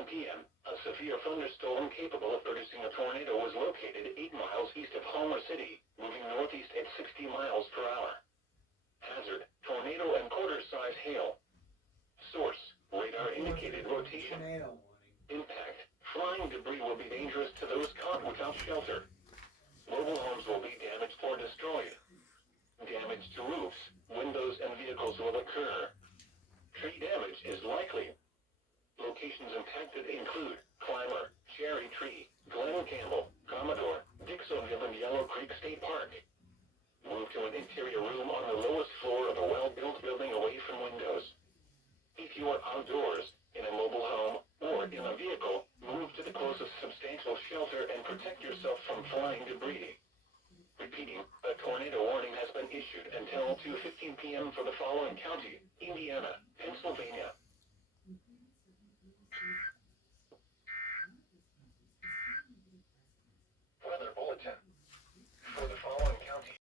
1 p.m., a severe thunderstorm capable of producing a tornado was located 8 miles east of Homer City, moving northeast at 60 miles per hour. Hazard, tornado and quarter-size hail. Source, radar indicated rotation. Impact, flying debris will be dangerous to those caught without shelter. Mobile homes will be damaged or destroyed. Damage to roofs, windows, and vehicles will occur. Tree damage is likely. Locations impacted include Climber, Cherry Tree, Glen Campbell, Commodore, Dixonville, and Yellow Creek State Park. Move to an interior room on the lowest floor of a well-built building away from windows. If you are outdoors, in a mobile home, or in a vehicle, move to the closest substantial shelter and protect yourself from flying debris. Repeating, a tornado warning has been issued until 2:15 p.m. for the following county: Indiana, Pennsylvania,